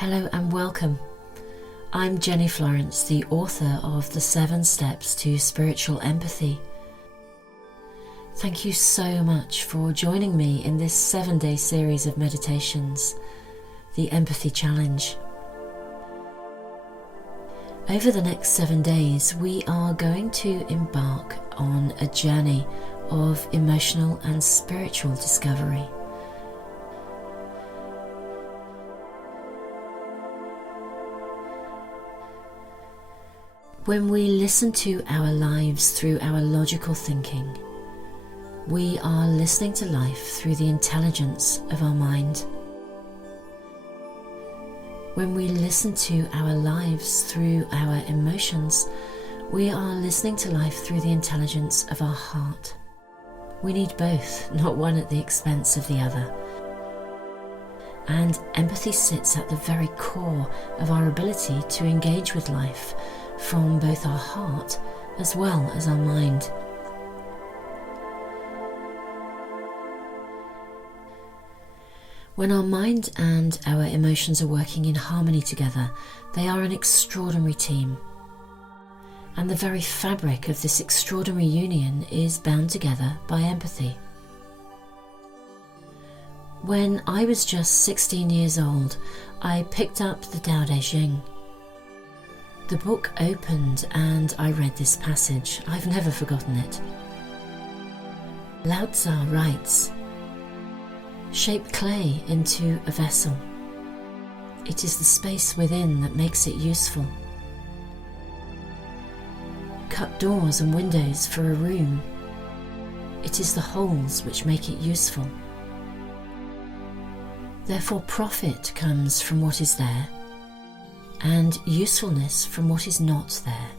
Hello and welcome. I'm Jenny Florence, the author of The 7 Steps to Spiritual Empathy. Thank you so much for joining me in this 7-day series of meditations, the Empathy Challenge. Over the next 7 days, we are going to embark on a journey of emotional and spiritual discovery. When we listen to our lives through our logical thinking, we are listening to life through the intelligence of our mind. When we listen to our lives through our emotions, we are listening to life through the intelligence of our heart. We need both, not one at the expense of the other. And empathy sits at the very core of our ability to engage with life from both our heart as well as our mind. When our mind and our emotions are working in harmony together, they are an extraordinary team. And the very fabric of this extraordinary union is bound together by empathy. When I was just 16 years old, I picked up the Tao Te Ching. The book opened and I read this passage. I've never forgotten it. Lao Tzu writes, "Shape clay into a vessel. It is the space within that makes it useful. Cut doors and windows for a room. It is the holes which make it useful. Therefore profit comes from what is there, and usefulness from what is not there."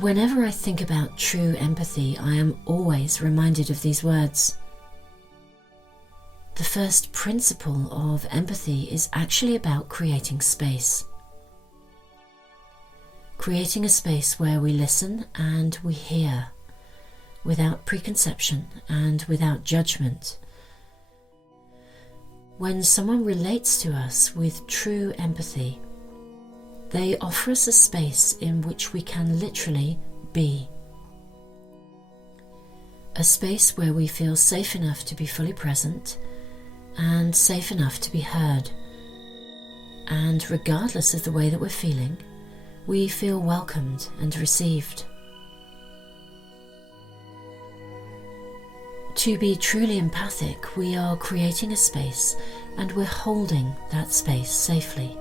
Whenever I think about true empathy, I am always reminded of these words. The first principle of empathy is actually about creating space. Creating a space where we listen and we hear, without preconception and without judgment. When someone relates to us with true empathy, they offer us a space in which we can literally be. A space where we feel safe enough to be fully present and safe enough to be heard. And regardless of the way that we're feeling, we feel welcomed and received. To be truly empathic, we are creating a space and we're holding that space safely.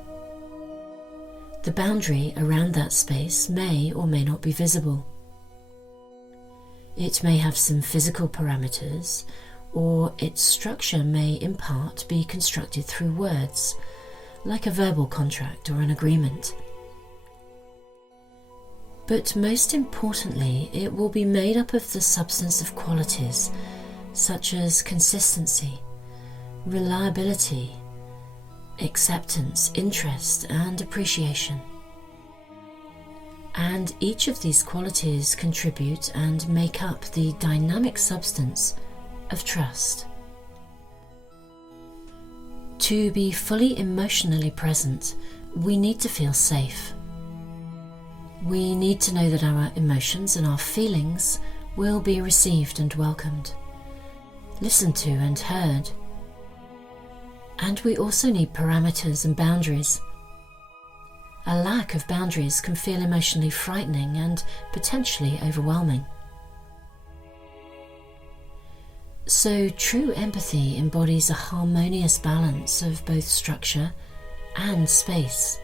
The boundary around that space may or may not be visible. It may have some physical parameters, or its structure may in part be constructed through words, like a verbal contract or an agreement. But most importantly, it will be made up of the substance of qualities such as consistency, reliability, acceptance, interest, and appreciation. And each of these qualities contribute and make up the dynamic substance of trust. To be fully emotionally present, we need to feel safe. We need to know that our emotions and our feelings will be received and welcomed, listened to and heard. And we also need parameters and boundaries. A lack of boundaries can feel emotionally frightening and potentially overwhelming. So true empathy embodies a harmonious balance of both structure and space.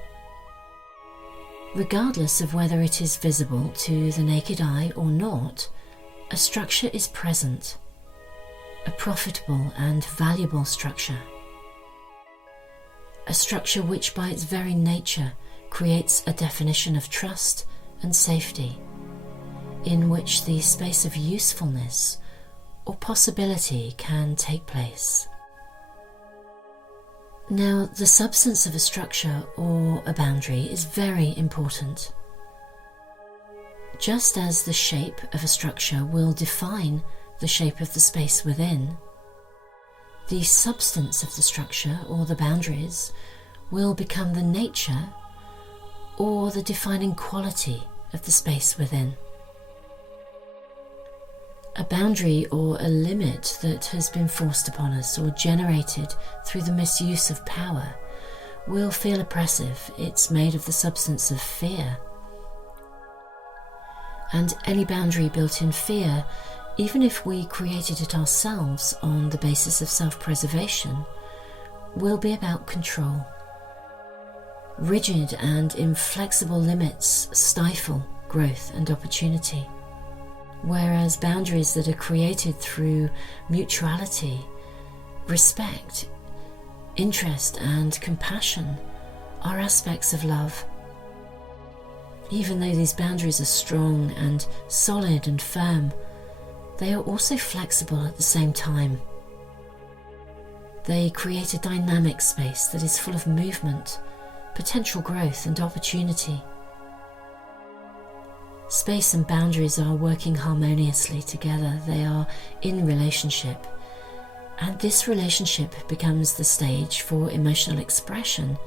Regardless of whether it is visible to the naked eye or not, a structure is present. A profitable and valuable structure. A structure which by its very nature creates a definition of trust and safety, in which the space of usefulness or possibility can take place. Now, the substance of a structure or a boundary is very important. Just as the shape of a structure will define the shape of the space within, The substance of the structure, or the boundaries, will become the nature or the defining quality of the space within. A boundary or a limit that has been forced upon us or generated through the misuse of power will feel oppressive. It's made of the substance of fear. And any boundary built in fear, even if we created it ourselves on the basis of self-preservation, will be about control. Rigid and inflexible limits stifle growth and opportunity, whereas boundaries that are created through mutuality, respect, interest and compassion are aspects of love. Even though these boundaries are strong and solid and firm, they are also flexible at the same time. They create a dynamic space that is full of movement, potential growth and opportunity. Space and boundaries are working harmoniously together. They are in relationship, and this relationship becomes the stage for emotional expression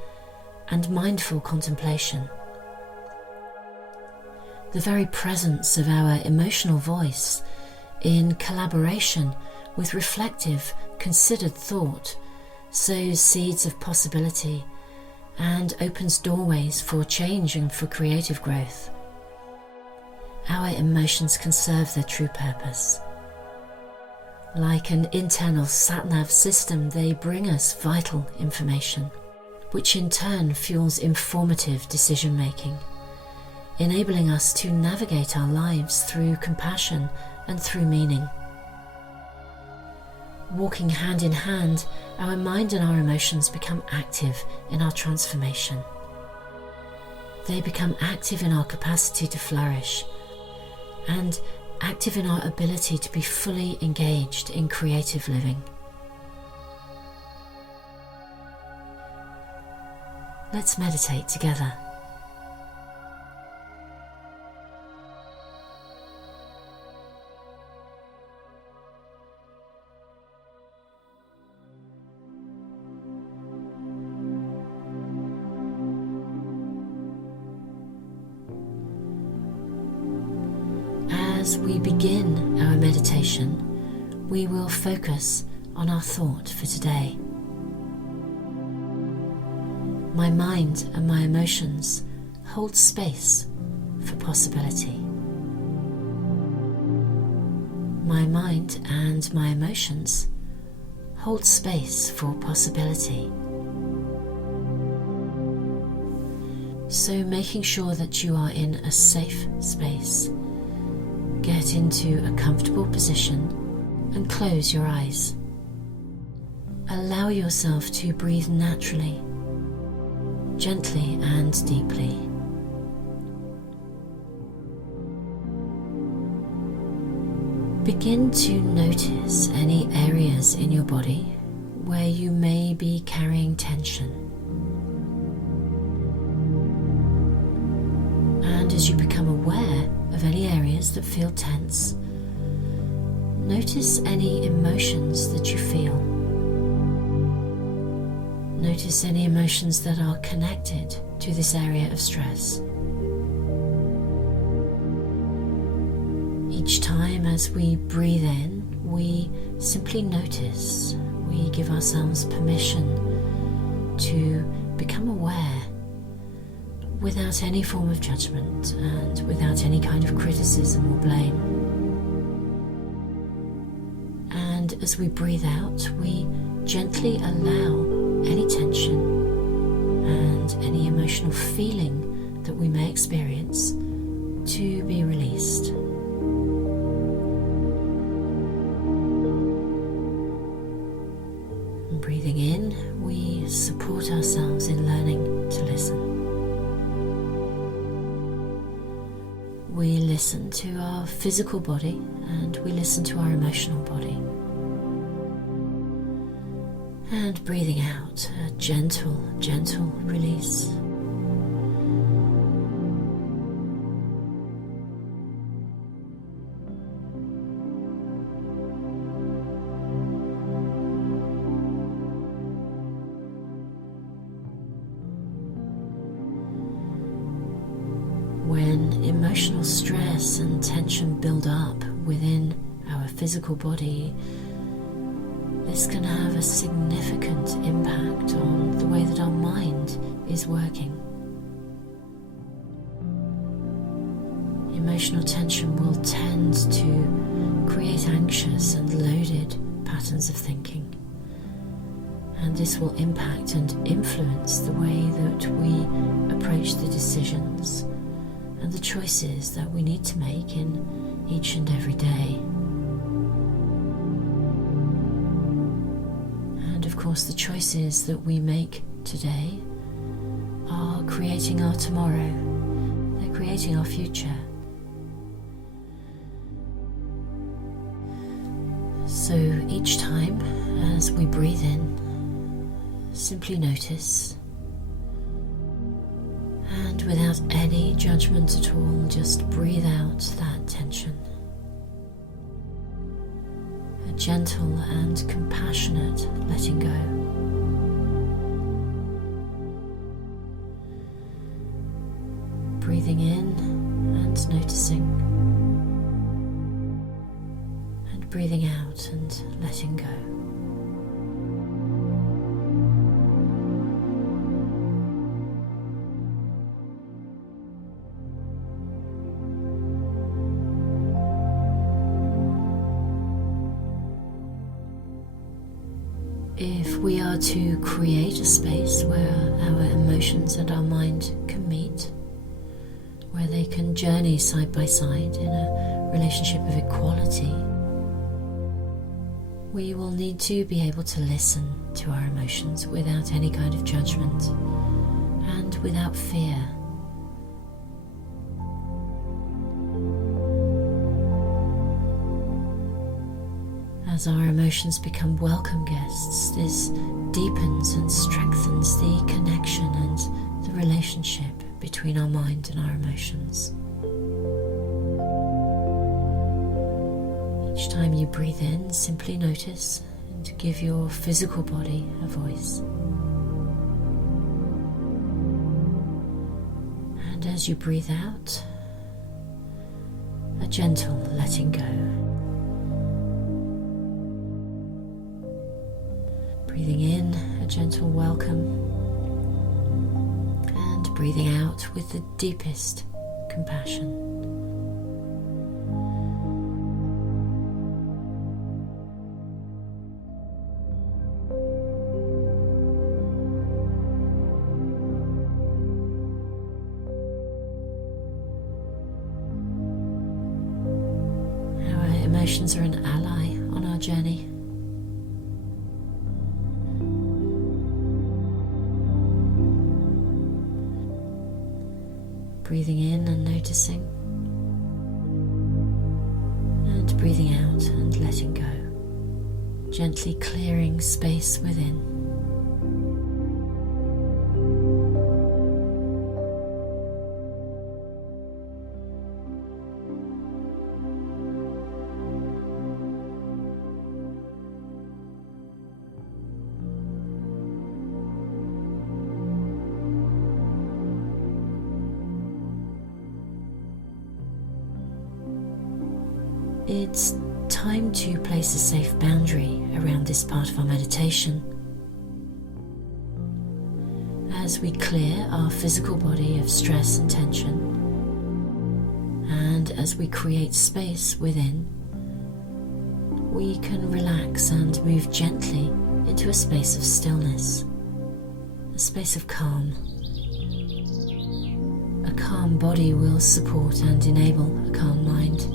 and mindful contemplation. The very presence of our emotional voice, in collaboration with reflective, considered thought, sows seeds of possibility and opens doorways for change and for creative growth. Our emotions can serve their true purpose. Like an internal sat-nav system, they bring us vital information, which in turn fuels informative decision-making, enabling us to navigate our lives through compassion and through meaning. Walking hand in hand, our mind and our emotions become active in our transformation. They become active in our capacity to flourish and active in our ability to be fully engaged in creative living. Let's meditate together. As we begin our meditation, we will focus on our thought for today. My mind and my emotions hold space for possibility. My mind and my emotions hold space for possibility. So making sure that you are in a safe space, get into a comfortable position and close your eyes. Allow yourself to breathe naturally, gently and deeply. Begin to notice any areas in your body where you may be carrying tension. And as you become aware of any areas that feel tense, notice any emotions that you feel. Notice any emotions that are connected to this area of stress. Each time as we breathe in, we simply notice. We give ourselves permission to become aware without any form of judgment and without any kind of criticism or blame. And as we breathe out, we gently allow any tension and any emotional feeling that we may experience to be released. And breathing in, we support ourselves in learning to listen. We listen to our physical body and we listen to our emotional body. And breathing out, a gentle release. emotional stress and tension build up within our physical body, this can have a significant impact on the way that our mind is working. Emotional tension will tend to create anxious and loaded patterns of thinking, and this will impact and influence the way that we approach the decisions and the choices that we need to make in each and every day. And of course, the choices that we make today are creating our tomorrow. They're creating our future. So each time as we breathe in, simply notice, and without any judgment at all, just breathe out that tension. A gentle and compassionate letting go. Breathing in and noticing. Breathing out and letting go. If we are to create a space where our emotions and our mind can meet, where they can journey side by side in a relationship of equality, we will need to be able to listen to our emotions without any kind of judgment and without fear. As our emotions become welcome guests, this deepens and strengthens the connection and the relationship between our mind and our emotions. Each time you breathe in, simply notice and give your physical body a voice. And as you breathe out, a gentle letting go. Breathing in, a gentle welcome, and breathing out with the deepest compassion. Emotions are an ally on our journey. Breathing in and noticing, and breathing out and letting go, gently clearing space within. It's time to place a safe boundary around this part of our meditation. As we clear our physical body of stress and tension, and as we create space within, we can relax and move gently into a space of stillness, a space of calm. A calm body will support and enable a calm mind.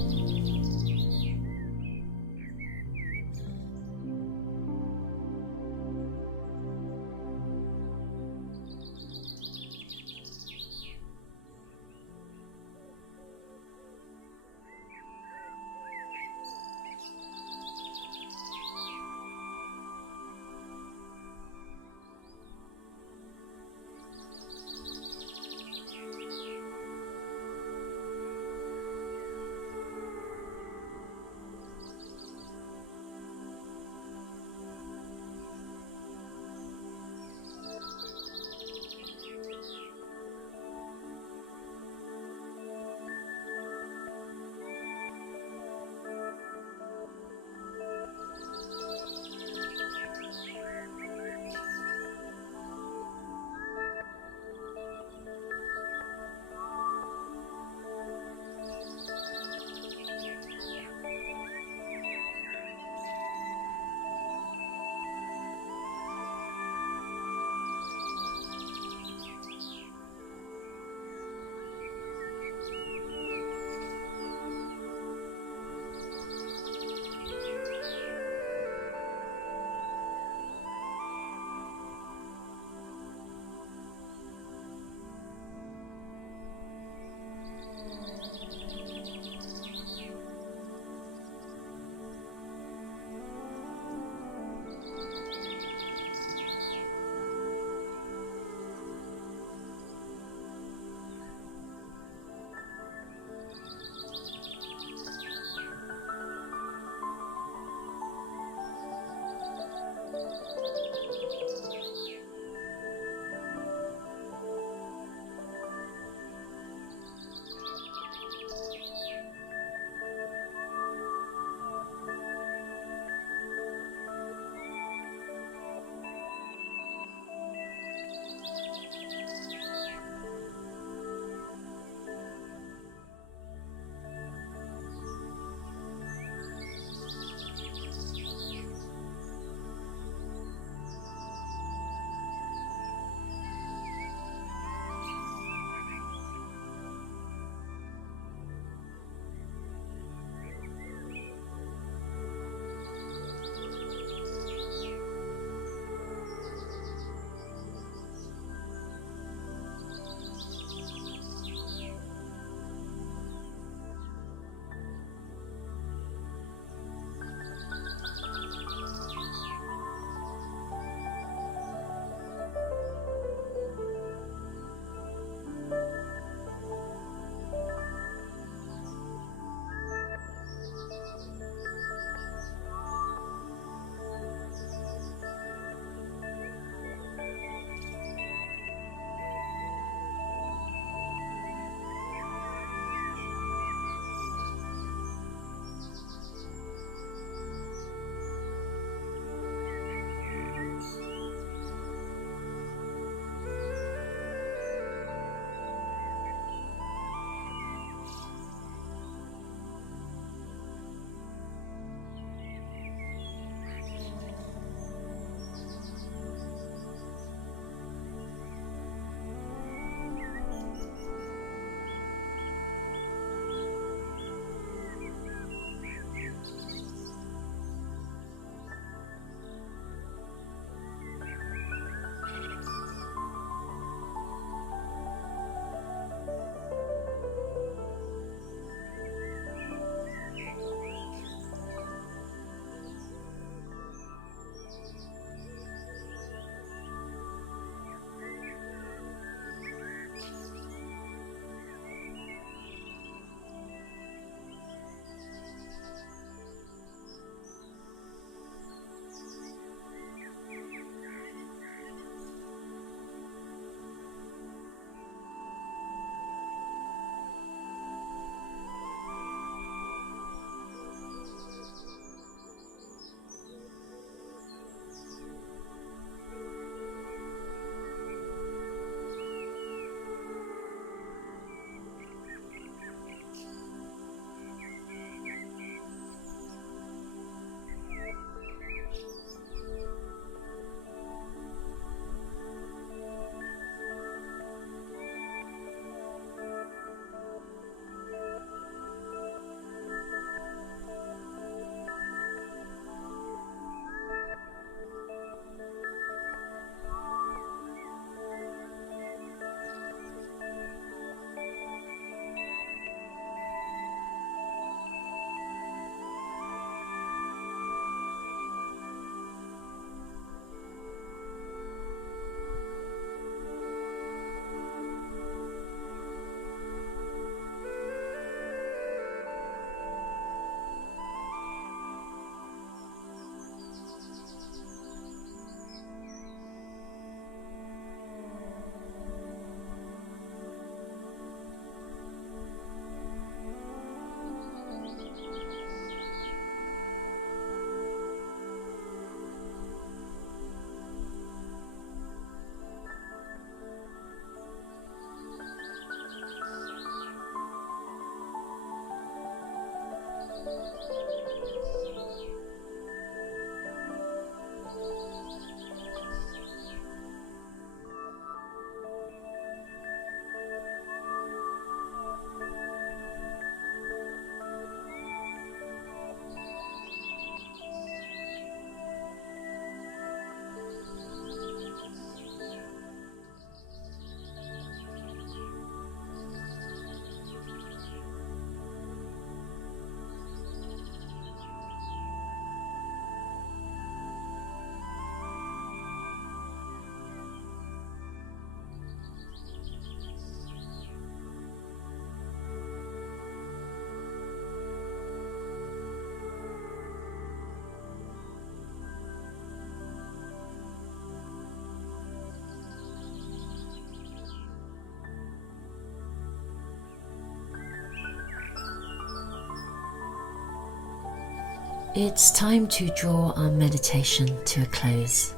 It's time to draw our meditation to a close.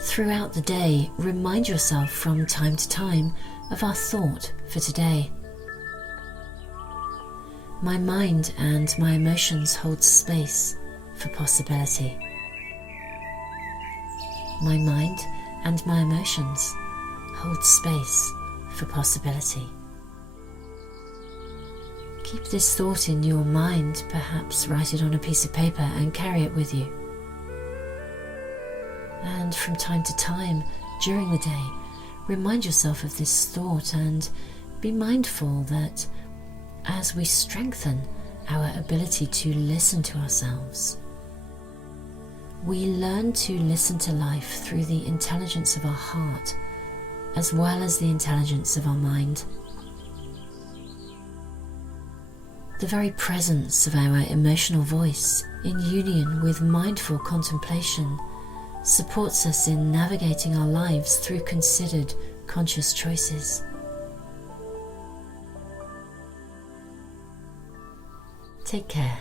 Throughout the day, remind yourself from time to time of our thought for today. My mind and my emotions hold space for possibility. My mind and my emotions hold space for possibility. Keep this thought in your mind, perhaps write it on a piece of paper and carry it with you. And from time to time, during the day, remind yourself of this thought and be mindful that as we strengthen our ability to listen to ourselves, we learn to listen to life through the intelligence of our heart as well as the intelligence of our mind. The very presence of our emotional voice in union with mindful contemplation supports us in navigating our lives through considered, conscious choices. Take care.